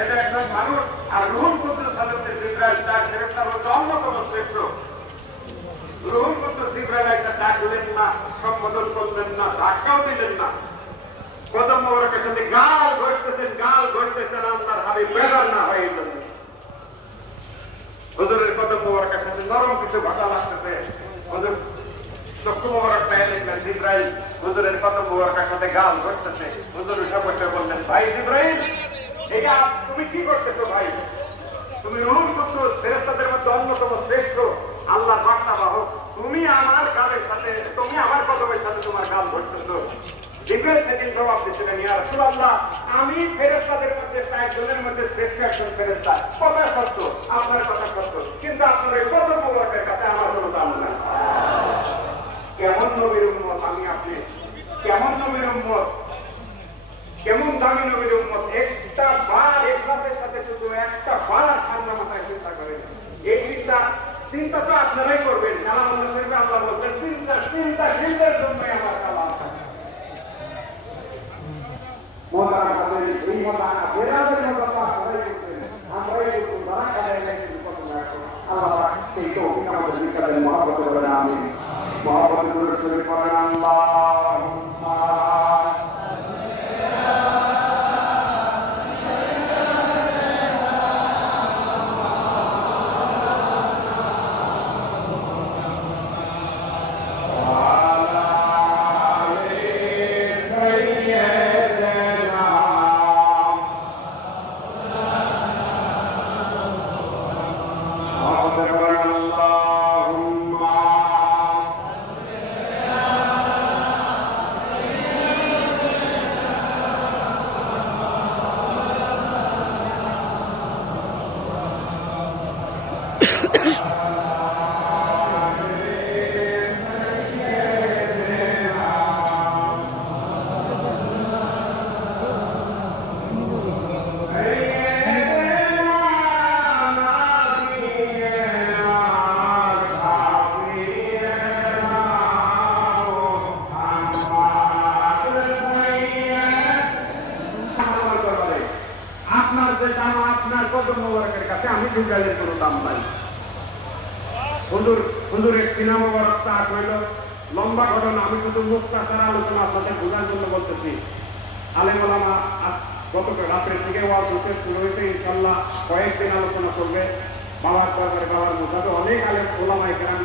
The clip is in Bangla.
এটা একজন মানুষ। আর রুহুল কুদ্দুস হযরত জিবরাইল তার ফেরেশতার মধ্যে অন্যতম শ্রেষ্ঠ। রুহুল কুদ্দুস জিবরাইল একটা ডাক দিলেন না, সম্বোধন করলেন না, ধাক্কাও দিলেন না। কদম মোবারকের সাথে গাল ঘষতেছেন আল্লাহর হাবিব বেজার না হয়ে গেলেন। হুজুরের কদম মোবারকের সাথে নরম কিছু ভাষা লাগতেছে। হুজুর চক্ষু মোবারক পেয়ে দেখলেন জিবরাইল হুজুরের কদম মোবারকের সাথে গাল ঘষতেছে। হুজুর উঠে বসে বললেন, ভাই জিবরাইল, এটা তুমি কি করতেছো ভাই? তুমি রুহুল কুদ্দুস ফেরেশতাদের মধ্যে অন্যতম শ্রেষ্ঠ, আল্লাহর বার্তাবাহক। তুমি আমার গালের সাথে, তুমি আমার কদমের সাথে তোমার গাল ঘষতেছো। জিবরাইল সেদিন জবাব দিচ্ছিলেন, ইয়া রাসূলুল্লাহ, আমি ফেরেশতাদের মধ্যে 60 জনের মধ্যে শ্রেষ্ঠ একজন ফেরেশতা। কথা সত্য, আপনার কথা সত্য, কিন্তু আপনার এই কদম মোবারকের কাছে আমার কোনো দাম নাই। কেমন নবীর উম্মত আমি আপনি, কেমন নবীর উম্মত, কেমন দামি নবীর উম্মত। একটা বার ইখলাসের সাথে শুধু একটা বার ঠান্ডা মাথায় চিন্তা করেন। এই চিন্তা তো আপনারাই করবেন। কালামুল্লাহ শরীফে আল্লাহ বলছেন, চিন্তাশীলদের জন্যই আমার কালাম। আপনার কদম মোবারকের কাছে আমি জিবরাইলের কোনো দাম নাই। হুজুরের সিনা মোবারক তা হইল লম্বা ঘটনা। আমি শুধু মুখতাসার আলোচনা আপনাদের বোঝার জন্য বলতেছি। আলেম ওলামা গত রাত্রের থেকে ওয়াজ শুরু হয়েছে, ইনশাল্লাহ কয়েকদিন আলোচনা করবে। বাবার দরবারে, বাবার মুখাতে অনেক আলেম ওলামায়ে কেরাম